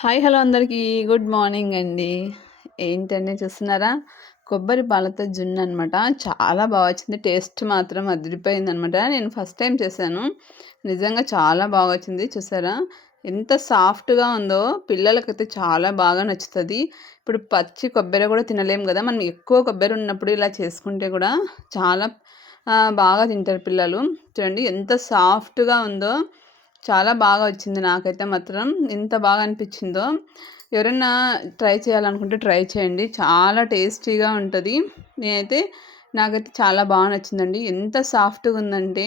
Hi hello అందరికీ. Good morning అండి. ఏంటండి చూస్తున్నారా? కొబ్బరి పాలతో జున్ను అనమాట చాలా బాగా వచ్చింది. టేస్ట్ మాత్రం అదిరిపోయింది అనమాట నేను ఫస్ట్ టైం చేశాను. నిజంగా చాలా బాగా వచ్చింది. చూసారా? ఎంత సాఫ్ట్గా ఉందో పిల్లలకైతే చాలా బాగా నచ్చుతుంది. ఇప్పుడు పచ్చి కొబ్బరి కూడా తినలేము కదా. మనం ఎక్కువ కొబ్బరి ఉన్నప్పుడు ఇలా చేసుకుంటే కూడా చాలా బాగా తింటారు పిల్లలు. చూడండి ఎంత సాఫ్ట్గా ఉందో చాలా బాగా వచ్చింది నాకైతే మాత్రం. ఎంత బాగా అనిపించిందో. ఎవరైనా ట్రై చేయాలనుకుంటే ట్రై చేయండి. చాలా టేస్టీగా ఉంటుంది. నేనైతే నాకైతే చాలా బాగా నచ్చిందండి. ఎంత సాఫ్ట్గా ఉందంటే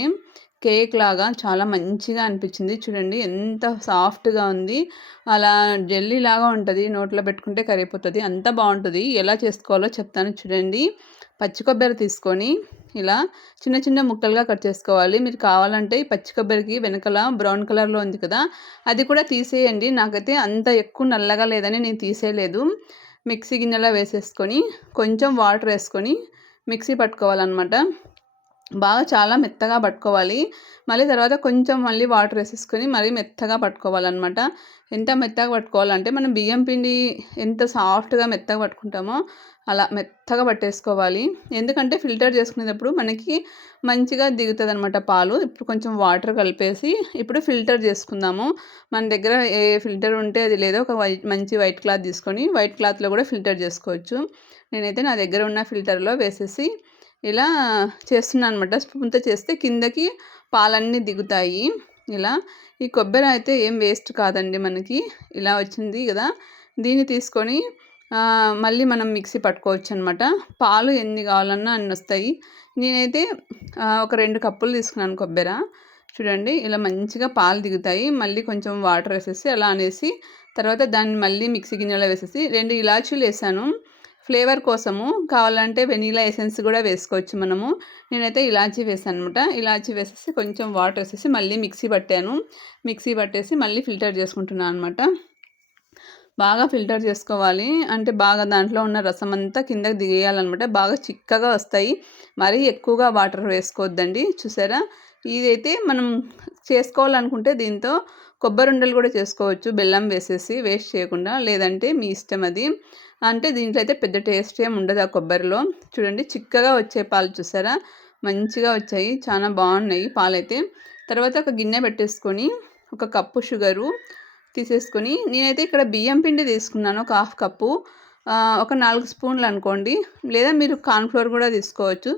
కేక్ లాగా చాలా మంచిగా అనిపించింది. చూడండి ఎంత సాఫ్ట్గా ఉంది. అలా జెల్లీ లాగా ఉంటుంది. నోట్లో పెట్టుకుంటే కరిగిపోతుంది. అంత బాగుంటుంది. ఎలా చేసుకోవాలో చెప్తాను చూడండి. పచ్చి కొబ్బరి తీసుకొని ఇలా చిన్న చిన్న ముక్కలుగా కట్ చేసుకోవాలి. మీరు కావాలంటే ఈ పచ్చి కొబ్బరికి వెనకల బ్రౌన్ కలర్లో ఉంది కదా అది కూడా తీసేయండి. నాకైతే అంత ఎక్కువ నల్లగా లేదని నేను తీసేయలేదు. మిక్సీ గిన్నెలో వేసేసుకొని కొంచెం వాటర్ వేసుకొని మిక్సీ పట్టుకోవాలన్నమాట. బాగా చాలా మెత్తగా పట్టుకోవాలి. మళ్ళీ తర్వాత కొంచెం మళ్ళీ వాటర్ వేసేసుకొని మరీ మెత్తగా పట్టుకోవాలన్నమాట. ఎంత మెత్తగా పట్టుకోవాలంటే మనం బియ్యం పిండి ఎంత సాఫ్ట్గా మెత్తగా పట్టుకుంటామో అలా మెత్తగా పట్టేసుకోవాలి. ఎందుకంటే ఫిల్టర్ చేసుకునేటప్పుడు మనకి మంచిగా దిగుతుంది అనమాట పాలు. ఇప్పుడు కొంచెం వాటర్ కలిపేసి ఇప్పుడు ఫిల్టర్ చేసుకుందాము. మన దగ్గర ఏ ఫిల్టర్ ఉంటే అది లేదో ఒక వైట్ మంచి వైట్ క్లాత్ తీసుకొని వైట్ క్లాత్లో కూడా ఫిల్టర్ చేసుకోవచ్చు. నేనైతే నా దగ్గర ఉన్న ఫిల్టర్లో వేసేసి ఇలా చేస్తున్నాను అనమాట స్పూన్తో చేస్తే కిందకి పాలన్నీ దిగుతాయి. ఇలా ఈ కొబ్బరి అయితే ఏం వేస్ట్ కాదండి మనకి. ఇలా వచ్చింది కదా. దీన్ని తీసుకొని మళ్ళీ మనం మిక్సీ పట్టుకోవచ్చు అనమాట పాలు ఎన్ని కావాలన్నా అన్ని వస్తాయి. నేనైతే ఒక రెండు కప్పులు తీసుకున్నాను కొబ్బరి. చూడండి ఇలా మంచిగా పాలు దిగుతాయి. మళ్ళీ కొంచెం వాటర్ వేసేసి అలా అనేసి తర్వాత దాన్ని మళ్ళీ మిక్సీ గిన్నెలో వేసేసి రెండు ఇలాచీలు వేసాను. ఫ్లేవర్ కోసము కావాలంటే వెనీలా ఎసెన్స్ కూడా వేసుకోవచ్చు మనము. నేనైతే ఇలాచీ వేసాను అనమాట ఇలాచీ వేసేసి కొంచెం వాటర్ వేసేసి మళ్ళీ మిక్సీ పట్టాను. మిక్సీ పట్టేసి మళ్ళీ ఫిల్టర్ చేసుకుంటున్నాను అనమాట. బాగా ఫిల్టర్ చేసుకోవాలి. అంటే బాగా దాంట్లో ఉన్న రసం అంతా కిందకి దిగేయాలన్నమాట. బాగా చిక్కగా వస్తాయి. మరీ ఎక్కువగా వాటర్ వేసుకోవద్దండి. చూసారా? ఇదైతే మనం చేసుకోవాలనుకుంటే దీంతో కొబ్బరి ఉండలు కూడా చేసుకోవచ్చు. బెల్లం వేసేసి వేస్ట్ చేయకుండా. లేదంటే మీ ఇష్టం అది. అంటే దీంట్లో అయితే పెద్ద టేస్ట్ ఏమి ఉండదు ఆ కొబ్బరిలో. చూడండి చిక్కగా వచ్చే పాలు చూసారా? మంచిగా వచ్చాయి. చాలా బాగున్నాయి పాలైతే. తర్వాత ఒక గిన్నె పెట్టేసుకొని ఒక కప్పు షుగరు తీసేసుకొని నేనైతే ఇక్కడ బియ్యం పిండి తీసుకున్నాను ఒక హాఫ్ కప్పు. ఒక నాలుగు స్పూన్లు అనుకోండి. లేదా మీరు కార్న్ఫ్లోర్ కూడా తీసుకోవచ్చు.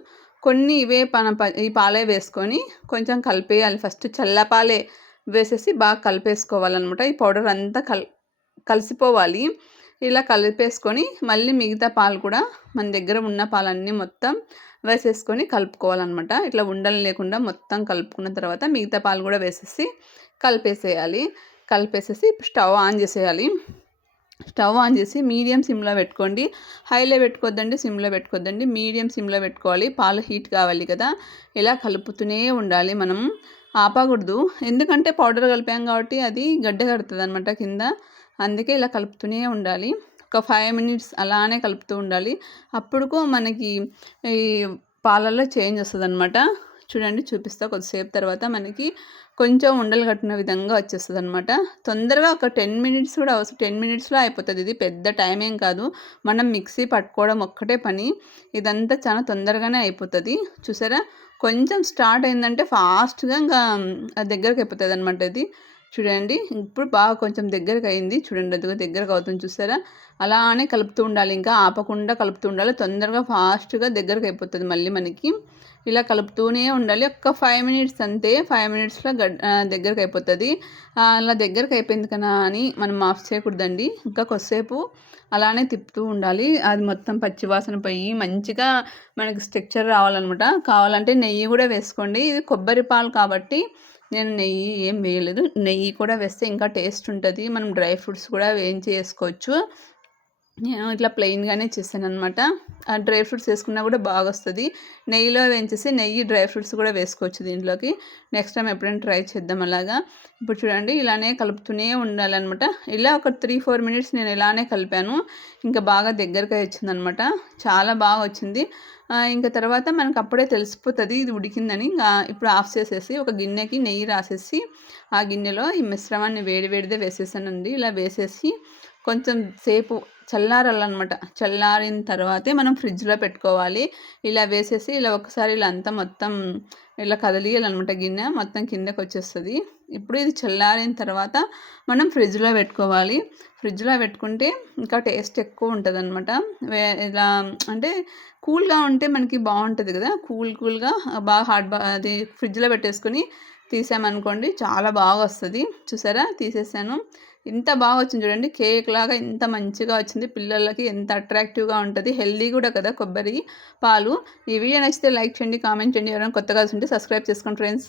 కొన్ని ఇవే పన ఈ పాలే వేసుకొని కొంచెం కలిపేయాలి. ఫస్ట్ చల్లపాలే వేసేసి బాగా కలిపేసుకోవాలన్నమాట. ఈ పౌడర్ అంతా కల్ కలిసిపోవాలి. ఇలా కలిపేసుకొని మళ్ళీ మిగతా పాలు కూడా మన దగ్గర ఉన్న పాలన్నీ మొత్తం వేసేసుకొని కలుపుకోవాలన్నమాట. ఇట్లా ఉండలు లేకుండా మొత్తం కలుపుకున్న తర్వాత మిగతా పాలు కూడా వేసేసి కలిపేసేయాలి. కలిపేసేసి స్టవ్ ఆన్ చేసేయాలి. స్టవ్ ఆన్ చేసి మీడియం సిమ్లో పెట్టుకోండి. హైలో పెట్టుకోవద్దండి సిమ్లో పెట్టుకోవద్దండి మీడియం సిమ్లో పెట్టుకోవాలి. పాలు హీట్ కావాలి కదా. ఇలా కలుపుతూనే ఉండాలి మనం. ఆపకూడదు. ఎందుకంటే పౌడర్ కలిపాం కాబట్టి అది గడ్డ కడుతుంది అనమాట కింద. అందుకే ఇలా కలుపుతూనే ఉండాలి. ఒక ఫైవ్ మినిట్స్ అలానే కలుపుతూ ఉండాలి. అప్పుడుకు మనకి ఈ పాలల్లో చేంజ్ వస్తుంది అనమాట చూడండి చూపిస్తా. కొద్దిసేపు తర్వాత మనకి కొంచెం ఉండలు కట్టిన విధంగా వచ్చేస్తుంది అనమాట తొందరగా ఒక టెన్ మినిట్స్ కూడా అవసరం టెన్ మినిట్స్లో అయిపోతుంది. ఇది పెద్ద టైం ఏం కాదు. మనం మిక్సీ పట్టుకోవడం ఒక్కటే పని. ఇదంతా చాలా తొందరగానే అయిపోతుంది. చూసారా? కొంచెం స్టార్ట్ అయిందంటే ఫాస్ట్గా ఇంకా దగ్గరకు అయిపోతుంది అనమాట ఇది. చూడండి. ఇప్పుడు బాగా కొంచెం దగ్గరకు అయింది చూడండి అదిగో దగ్గరకు అవుతుంది చూసారా? అలానే కలుపుతూ ఉండాలి. ఇంకా ఆపకుండా కలుపుతూ ఉండాలి. తొందరగా ఫాస్ట్గా దగ్గరకు అయిపోతుంది మళ్ళీ మనకి. ఇలా కలుపుతూనే ఉండాలి. ఒక్క ఫైవ్ మినిట్స్ అంతే. ఫైవ్ మినిట్స్లో గడ్ దగ్గరకు అయిపోతుంది అలా దగ్గరకు అయిపోయింది కదా అని మనం ఆఫ్ చేయకూడదండి. ఇంకా కొద్దిసేపు అలానే తిప్పుతూ ఉండాలి. అది మొత్తం పచ్చివాసన పోయి మంచిగా మనకి స్ట్రక్చర్ రావాలన్నమాట. కావాలంటే నెయ్యి కూడా వేసుకోండి. ఇది కొబ్బరి పాలు కాబట్టి నేను నెయ్యి ఏం వేయలేదు. నెయ్యి కూడా వేస్తే ఇంకా టేస్ట్ ఉంటుంది. మనం డ్రై ఫ్రూట్స్ కూడా వేయించి వేసుకోవచ్చు నేను ఇట్లా ప్లెయిన్గానే చేశాను అనమాట ఆ డ్రై ఫ్రూట్స్ వేసుకున్నా కూడా బాగా వస్తుంది నెయ్యిలో వేయించేసి నెయ్యి డ్రై ఫ్రూట్స్ కూడా వేసుకోవచ్చు దీంట్లోకి. నెక్స్ట్ టైం ఎప్పుడైనా ట్రై చేద్దాం అలాగా. ఇప్పుడు చూడండి ఇలానే కలుపుతూనే ఉండాలన్నమాట. ఇలా ఒక త్రీ ఫోర్ మినిట్స్ నేను ఇలానే కలిపాను. ఇంకా బాగా దగ్గరగా వచ్చిందనమాట చాలా బాగా వచ్చింది. ఇంకా తర్వాత మనకు అప్పుడే తెలిసిపోతుంది ఇది ఉడికిందని. ఇంకా ఇప్పుడు ఆఫ్ చేసేసి ఒక గిన్నెకి నెయ్యి రాసేసి ఆ గిన్నెలో ఈ మిశ్రమాన్ని వేడి వేడిదే వేసేసానండి. ఇలా వేసేసి కొంచెం సేపు చల్లారాలన్నమాట. చల్లారిన తర్వాతే మనం ఫ్రిడ్జ్లో పెట్టుకోవాలి. ఇలా వేసేసి ఇలా ఒకసారి ఇలా అంతా మొత్తం ఇలా కదిలియాలన్నమాట గిన్నె. మొత్తం కిందకు వచ్చేస్తుంది ఇప్పుడు ఇది చల్లారిన తర్వాత మనం ఫ్రిడ్జ్లో పెట్టుకోవాలి. ఫ్రిడ్జ్లో పెట్టుకుంటే ఇంకా టేస్ట్ ఎక్కువ ఉంటుంది అనమాట ఇలా అంటే కూల్గా ఉంటే మనకి బాగుంటుంది కదా. కూల్ కూల్గా బాగా హాట్ బా అది ఫ్రిడ్జ్లో పెట్టేసుకొని తీసామనుకోండి చాలా బాగా వస్తుంది చూసారా? తీసేసాను. ఇంత బాగా వచ్చింది చూడండి. కేక్ లాగా ఇంత మంచిగా వచ్చింది. పిల్లలకి ఎంత అట్రాక్టివ్గా ఉంటుంది. హెల్దీ కూడా కదా కొబ్బరి పాలు. ఈ వీడియో నచ్చితే లైక్ చేయండి కామెంట్ చేయండి. ఎవరైనా కొత్తగా ఉంటే సబ్స్క్రైబ్ చేసుకోండి ఫ్రెండ్స్.